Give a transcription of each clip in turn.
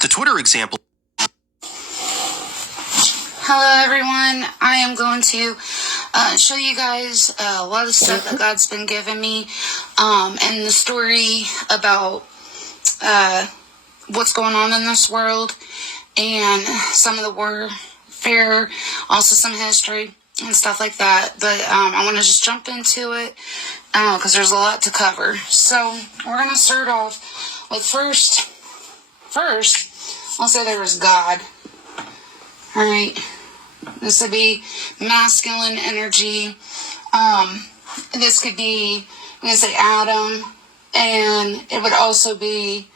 The Twitter example. Hello everyone, I am going to show you guys a lot of stuff that God's been giving me, and the story about what's going on in this world, and some of the warfare, also some history and stuff like that. But I want to just jump into it because there's a lot to cover. So we're going to start off with first, I'll say there was God. Alright, this would be masculine energy. This could be, I'm going to say Adam, and it would also be,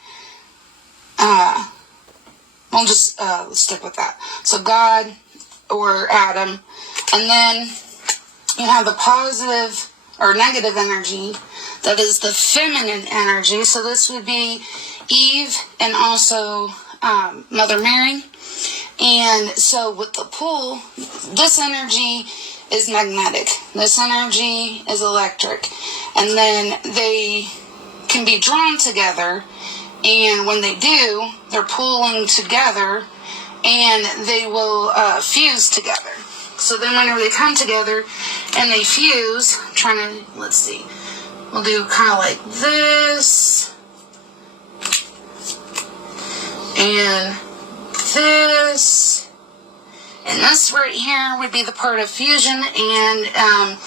we'll just stick with that. So God or Adam, and then you have the positive or negative energy, that is the feminine energy. So this would be Eve and also Mother Mary. And so with the pull, this energy is magnetic. This energy is electric. And then they can be drawn together. And when they do, they're pulling together and they will fuse together. So then whenever they come together and they fuse, let's see, we'll do kind of like this. And this, and this right here would be the part of fusion and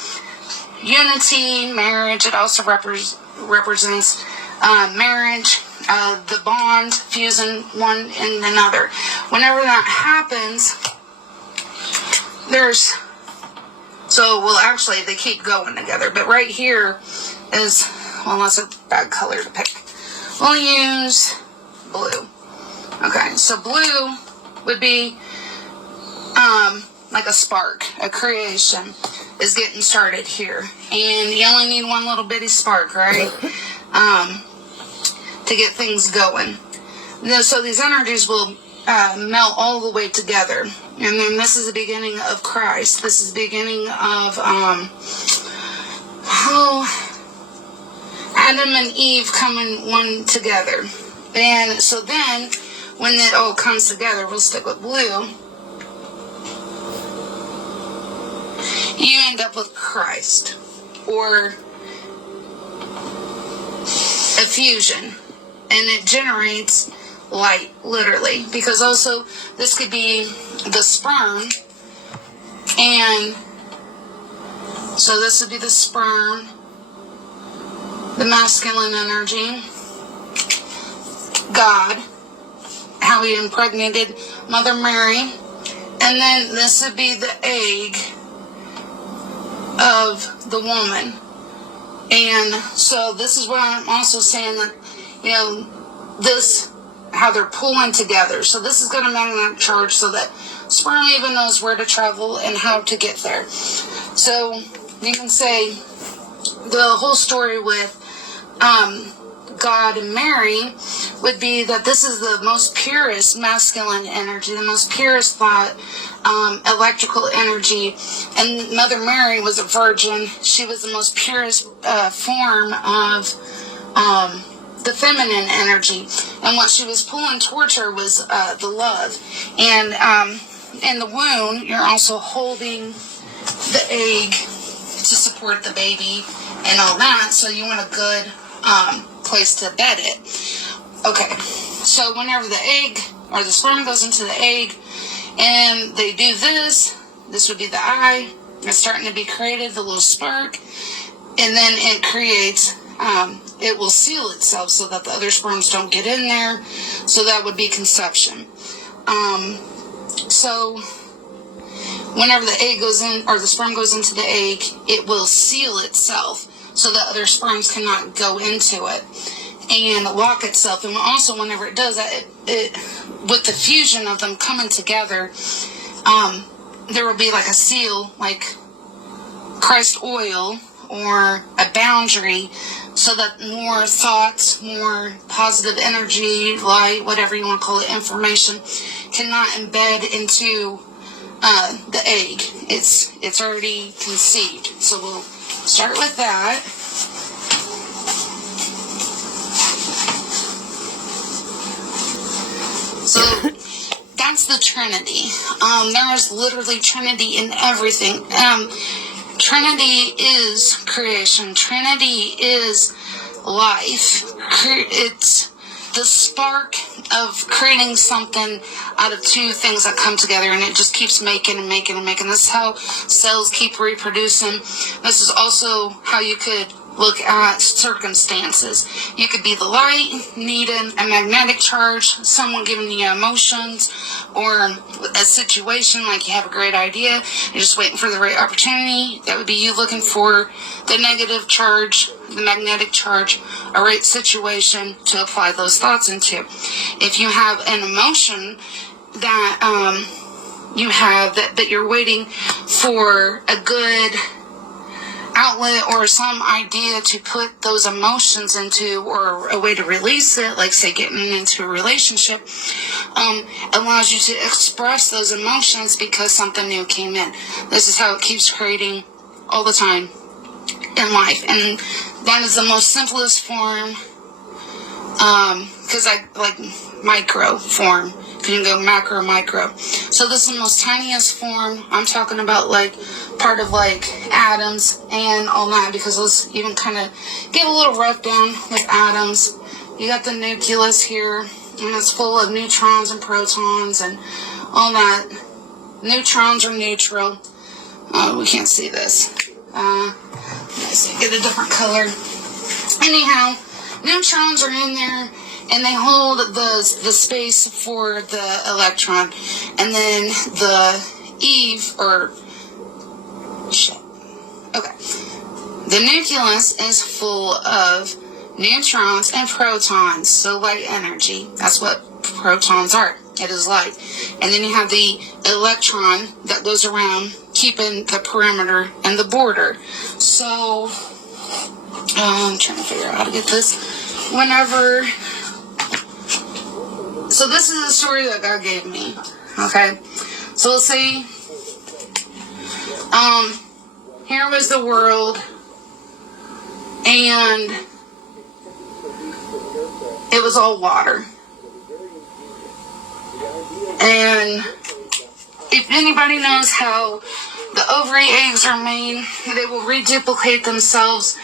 unity, marriage. It also represents marriage, the bond, fusing one in another. Whenever that happens, actually they keep going together, but right here is, well, that's a bad color to pick. We'll use blue. Okay, so blue would be like a spark, a creation is getting started here. And you only need one little bitty spark, right? To get things going. So these energies will melt all the way together. And then this is the beginning of Christ. This is the beginning of Adam and Eve coming one together. And so then when it all comes together, we'll stick with blue, you end up with Christ, or a fusion, and it generates light, literally, because also this could be the sperm, and so this would be the sperm, the masculine energy, God, how he impregnated Mother Mary, and then this would be the egg of the woman. And so this is what I'm also saying, that, this, how they're pulling together. So this is going to magnetic charge so that sperm even knows where to travel and how to get there. So you can say the whole story with God and Mary would be that this is the most purest masculine energy, the most purest thought, electrical energy. And Mother Mary was a virgin. She was the most purest form of the feminine energy. And what she was pulling towards her was the love. And in the womb, you're also holding the egg to support the baby and all that. So you want a good place to bed it. Okay, so whenever the egg or the sperm goes into the egg and they do this would be the eye. It's starting to be created, the little spark, and then it creates, it will seal itself so that the other sperms don't get in there. So that would be conception. So whenever the egg goes in, or the sperm goes into the egg, it will seal itself so that other sperms cannot go into it and lock itself. And also whenever it does that, it with the fusion of them coming together, there will be like a seal, like Christ oil, or a boundary, so that more thoughts, more positive energy, light, whatever you want to call it, information, cannot embed into the egg. It's already conceived. So we'll start with that. So that's the Trinity. There is literally Trinity in everything. Trinity is creation. Trinity is life. It's the spark of creating something out of two things that come together, and it just keeps making and making and making. This is how cells keep reproducing. This is also how you could look at circumstances. You could be the light, needing a magnetic charge, someone giving you emotions, or a situation like you have a great idea, you're just waiting for the right opportunity. That would be you looking for the negative charge, the magnetic charge, a right situation to apply those thoughts into. If you have an emotion that you have that you're waiting for a good outlet or some idea to put those emotions into, or a way to release it, like say getting into a relationship, allows you to express those emotions because something new came in. This is how it keeps creating all the time in life, and that is the most simplest form, because I like micro form. You can go macro, micro. So this is the most tiniest form. I'm talking about like part of like atoms and all that, because let's even kind of get a little rough down with atoms. You got the nucleus here, and it's full of neutrons and protons and all that. Neutrons are neutral. We can't see this. Let's see, get a different color. Anyhow, neutrons are in there, and they hold the space for the electron. And then the the nucleus is full of neutrons and protons, so light energy. That's what protons are. It is light. And then you have the electron that goes around keeping the perimeter and the border. So I'm trying to figure out how to get this. So this is the story that God gave me. Okay. So let's say, here was the world, and it was all water. And if anybody knows how the ovary eggs are made, they will reduplicate themselves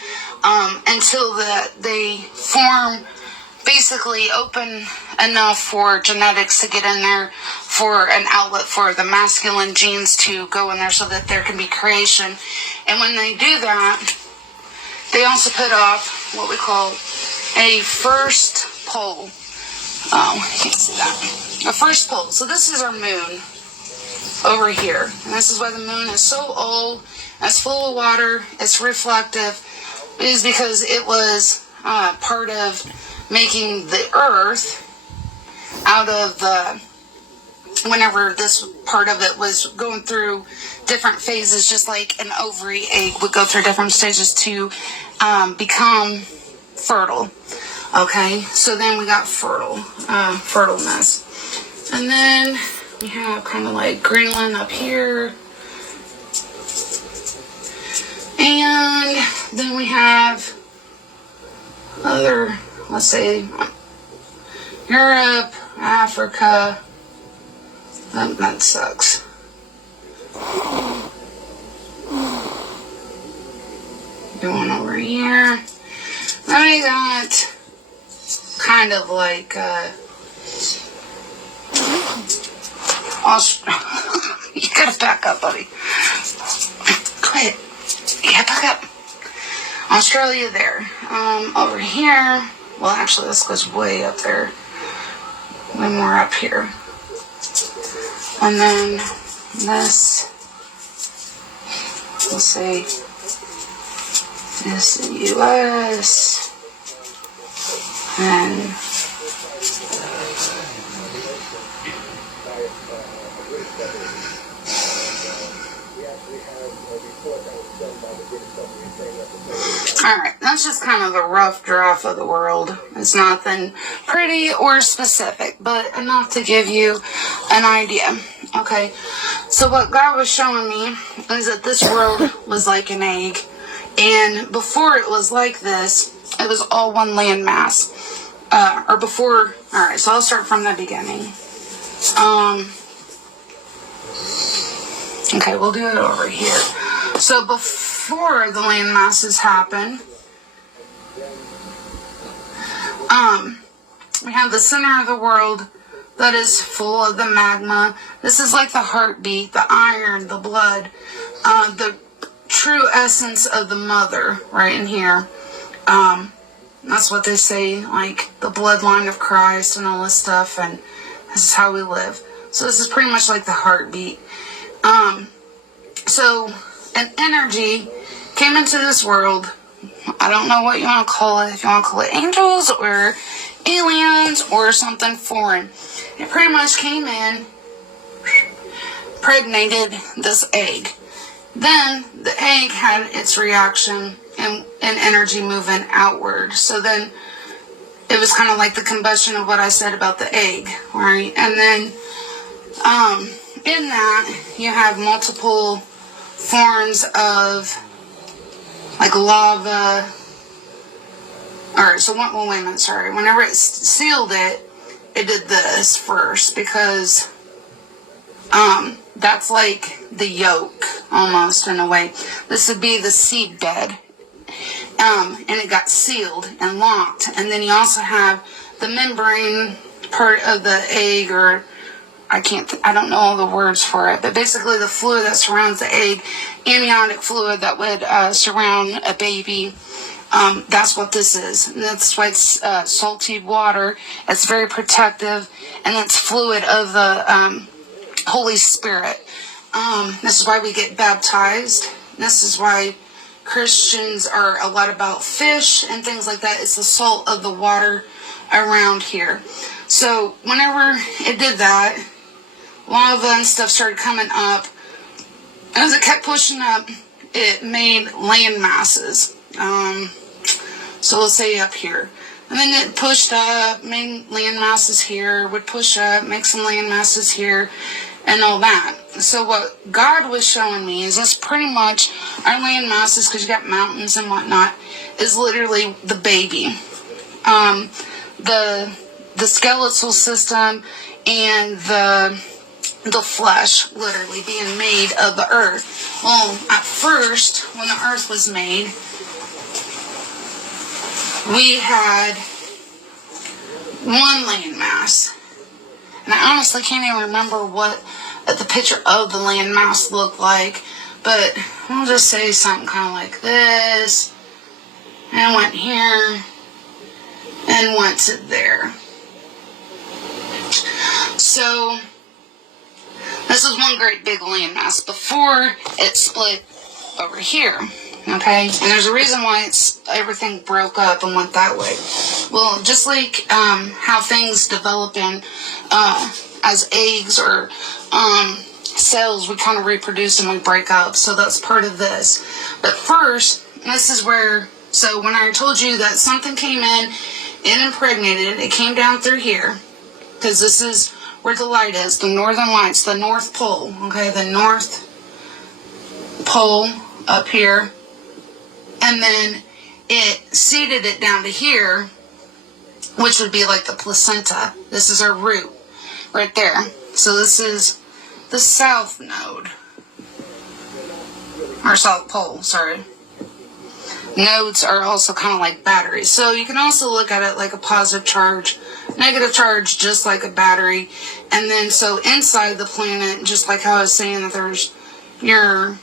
until they form basically open enough for genetics to get in there, for an outlet for the masculine genes to go in there so that there can be creation. And when they do that, they also put off what we call a first pole. Oh, I can't see that. A first pole. So this is our moon over here. And this is why the moon is so old. It's full of water. It's reflective. It is because it was part of making the earth out of whenever this part of it was going through different phases, just like an ovary egg would go through different stages to become fertile. Okay, so then we got fertileness. And then we have kind of like Greenland up here. And then we have other, let's say, Europe, Africa. That sucks. Going over here. Then we got kind of like you gotta back up, buddy. Quit. Yeah, back up. Australia there. Over here. Well, actually, this goes way up there. Way more up here. And then this, let's see, this is the U.S. and alright, that's just kind of a rough draft of the world. It's nothing pretty or specific, but enough to give you an idea. Okay, so what God was showing me is that this world was like an egg, and before it was like this, it was all one land mass. Alright, so I'll start from the beginning. Okay, we'll do it over here. So before the land masses happen, we have the center of the world that is full of the magma. This is like the heartbeat, the iron, the blood, the true essence of the mother right in here. That's what they say, like the bloodline of Christ and all this stuff, and this is how we live. So this is pretty much like the heartbeat. So an energy came into this world. I don't know what you want to call it. If you want to call it angels or aliens or something foreign. It pretty much came in, impregnated this egg. Then the egg had its reaction and energy moving outward. So then it was kind of like the combustion of what I said about the egg, right? And then in that you have multiple forms of like lava. Alright, so wait a minute, sorry. Whenever it sealed it, it did this first because that's like the yolk almost in a way. This would be the seed bed. And it got sealed and locked. And then you also have the membrane part of the egg, or I don't know all the words for it, but basically the fluid that surrounds the egg, amniotic fluid that would surround a baby. That's what this is. And that's why it's salty water. It's very protective, and it's fluid of the Holy Spirit. This is why we get baptized. This is why Christians are a lot about fish and things like that. It's the salt of the water around here. So whenever it did that, lava and stuff started coming up. As it kept pushing up, it made land masses. So let's say up here. And then it pushed up, made land masses here, would push up, make some land masses here, and all that. So what God was showing me is that's pretty much our land masses, because you got mountains and whatnot, is literally the baby. The skeletal system and the flesh literally being made of the earth. Well, at first, when the earth was made, we had one land mass. And I honestly can't even remember what the picture of the land mass looked like, but we'll just say something kind of like this, and went here, and went to there. So this is one great big land mass before it split over here. Okay, and there's a reason why everything broke up and went that way. Well, just like how things develop in as eggs or cells, we kind of reproduce and we break up. So that's part of this. But first, this is where, so when I told you that something came in, it impregnated, it came down through here, because this is where the light is, the northern lights, the North Pole, okay, the North Pole up here. And then it seeded it down to here, which would be like the placenta. This is our root right there. So this is the south node. Or south pole, sorry. Nodes are also kind of like batteries. So you can also look at it like a positive charge, negative charge, just like a battery. And then so inside the planet, just like how I was saying that there's your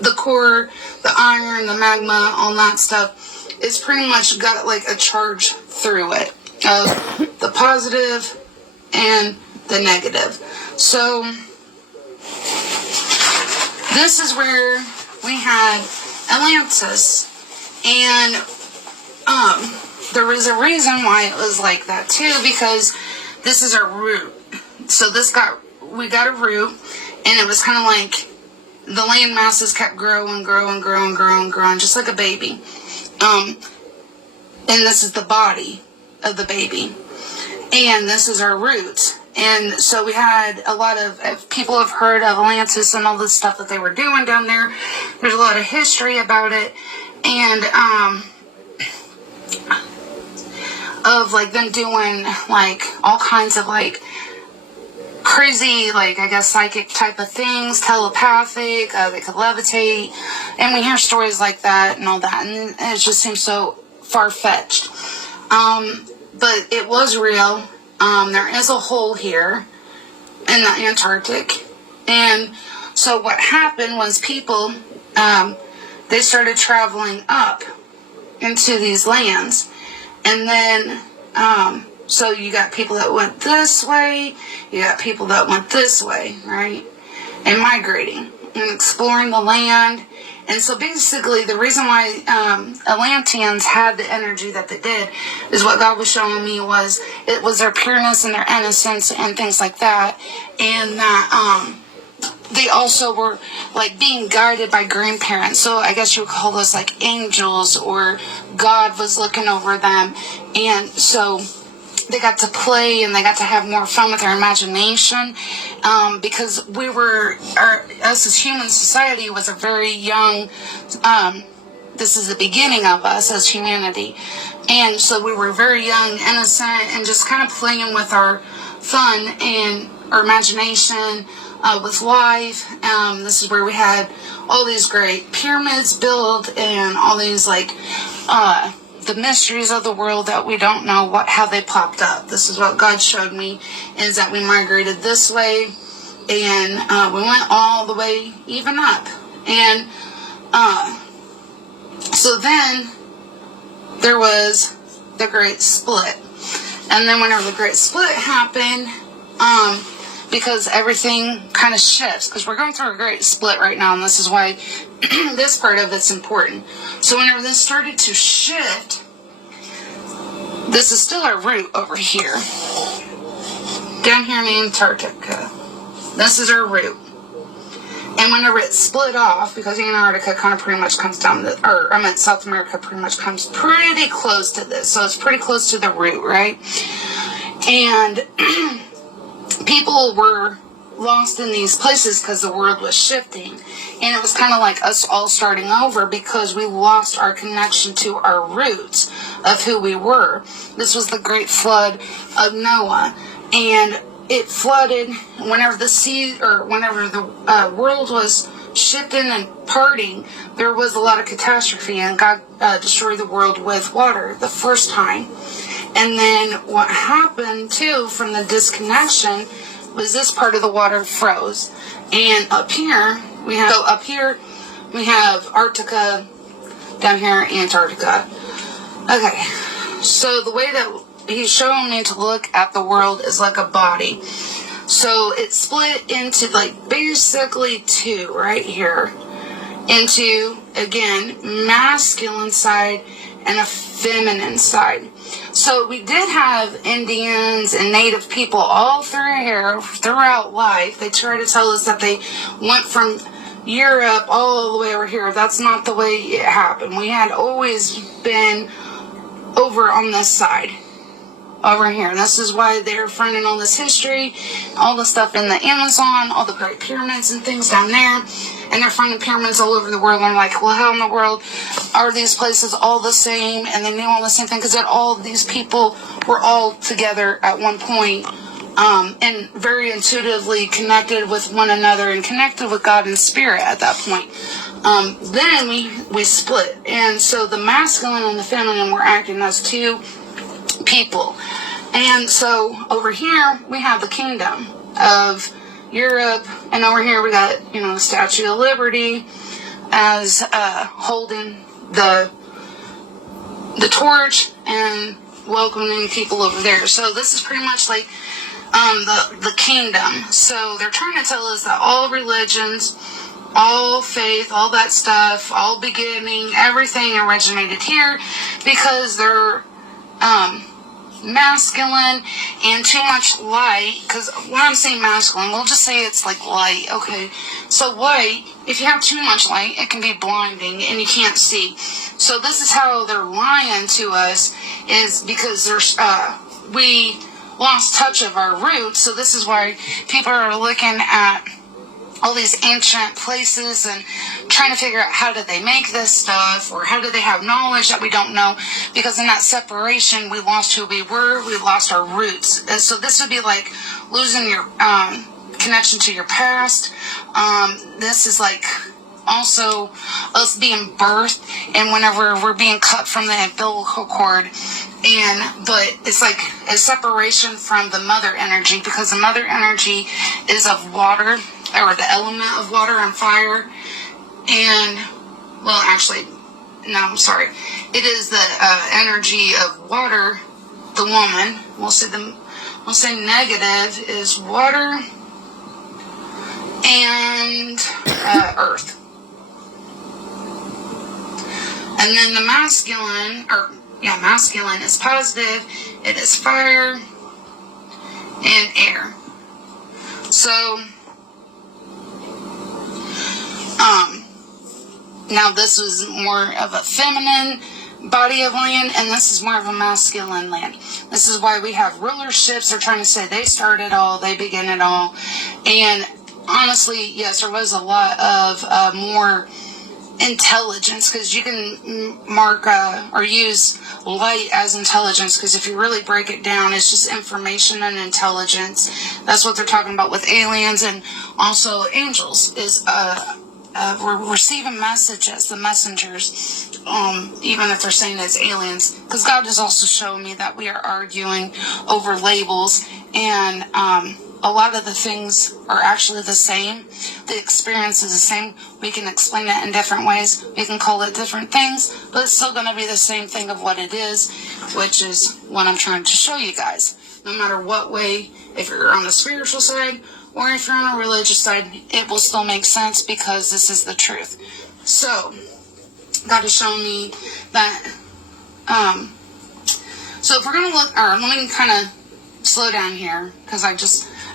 the core, the iron, the magma, all that stuff, it's pretty much got like a charge through it of the positive and the negative. So this is where we had Atlantis, and there was a reason why it was like that too, because this is our root. So we got a root, and it was kind of like the land masses kept growing, just like a baby. And this is the body of the baby. And this is our roots. And so we had a lot of people have heard of Atlantis and all this stuff that they were doing down there. There's a lot of history about it. And of like them doing like all kinds of like crazy, like I guess psychic type of things, telepathic, they could levitate, and we hear stories like that and all that, and it just seems so far-fetched. But it was real. There is a hole here in the Antarctic, and so what happened was people, they started traveling up into these lands, and then so you got people that went this way, you got people that went this way, right? And migrating and exploring the land. And so basically the reason why Atlanteans had the energy that they did is what God was showing me was it was their pureness and their innocence and things like that. And that they also were like being guided by grandparents. So I guess you would call those like angels, or God was looking over them. And so they got to play and they got to have more fun with their imagination, because us as human society was a very young, this is the beginning of us as humanity. And so we were very young, innocent, and just kind of playing with our fun and our imagination with life. This is where we had all these great pyramids built and all these like the mysteries of the world that we don't know how they popped up. This is what God showed me, is that we migrated this way, and we went all the way even up. And so then there was the Great Split. And then whenever the Great Split happened, because everything kind of shifts, because we're going through a Great Split right now, and this is why this part of it's important. So whenever this started to shift, this is still our route over here, down here in Antarctica. This is our route. And whenever it split off, because Antarctica kind of pretty much comes down, South America pretty much comes pretty close to this, so it's pretty close to the route, right? And people were lost in these places because the world was shifting, and it was kind of like us all starting over because we lost our connection to our roots of who we were. This was the great flood of Noah, and it flooded whenever the sea, or whenever the world was shifting and parting. There was a lot of catastrophe, and God destroyed the world with water the first time. And then what happened too from the disconnection was this part of the water froze. And up here we have Arctica, down here Antarctica. Okay, so the way that he's showing me to look at the world is like a body. So it split into like basically two right here, into again masculine side and a feminine side. So we did have Indians and Native people all through here, throughout life. They try to tell us that they went from Europe all the way over here. That's not the way it happened. We had always been over on this side, over here. And this is why they're finding all this history, all the stuff in the Amazon, all the great pyramids and things down there. And they're finding pyramids all over the world. And I'm like, well, how in the world are these places all the same? And they knew all the same thing, because all these people were all together at one point, and very intuitively connected with one another and connected with God and spirit at that point. Then we split. And so the masculine and the feminine were acting as two people. And so over here we have the kingdom of Europe, and over here we got, the Statue of Liberty as holding the torch and welcoming people over there. So this is pretty much like the kingdom. So they're trying to tell us that all religions, all faith, all that stuff, all beginning, everything originated here, because they're masculine and too much light. Because when I'm saying masculine, we'll just say it's like light. Okay, so light, if you have too much light, it can be blinding and you can't see. So this is how they're lying to us, is because there's we lost touch of our roots. So this is why people are looking at all these ancient places and trying to figure out how did they make this stuff, or how did they have knowledge that we don't know, because in that separation we lost who we were, we lost our roots. And so this would be like losing your connection to your past. This is like also us being birthed, and whenever we're being cut from the umbilical cord, but it's like a separation from the mother energy, because the mother energy is of water, or the element of water and fire. And well, actually, no, I'm sorry, it is the energy of water, the woman. We'll say negative is water and earth. And then the masculine is positive. It is fire and air. So, now this is more of a feminine body of land, and this is more of a masculine land. This is why we have rulerships. They're trying to say they started all, they begin it all. And honestly, yes, there was a lot of more intelligence, because you can mark or use light as intelligence, because if you really break it down, it's just information and intelligence. That's what they're talking about with aliens, and also angels is we're receiving messages, the messengers, even if they're saying it's aliens, because God is also showing me that we are arguing over labels, and a lot of the things are actually the same. The experience is the same. We can explain it in different ways. We can call it different things, but it's still going to be the same thing of what it is, which is what I'm trying to show you guys. No matter what way, if you're on the spiritual side or if you're on a religious side, it will still make sense, because this is the truth. So, God is showing me that, so if we're going to look, or let me kind of slow down here, because I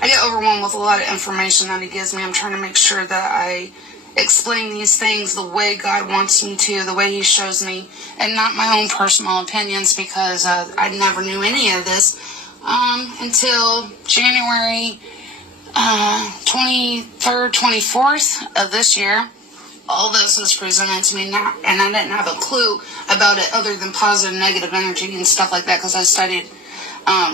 get overwhelmed with a lot of information that He gives me. I'm trying to make sure that I explain these things the way God wants me to, the way He shows me, and not my own personal opinions, because I never knew any of this until January 23rd, 24th of this year. All this was presented to me now, and I didn't have a clue about it other than positive and negative energy and stuff like that, because I studied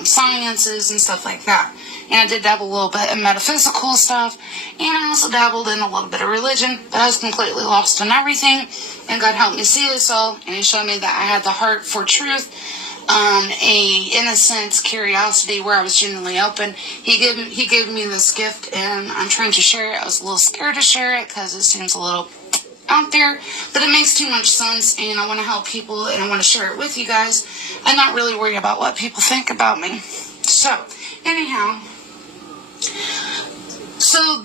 sciences and stuff like that. And I did dabble a little bit in metaphysical stuff, and I also dabbled in a little bit of religion, but I was completely lost in everything, and God helped me see this all, and He showed me that I had the heart for truth, a innocent curiosity where I was genuinely open. He gave me this gift, and I'm trying to share it. I was a little scared to share it, because it seems a little out there, but it makes too much sense, and I want to help people, and I want to share it with you guys, and not really worry about what people think about me. So, anyhow, so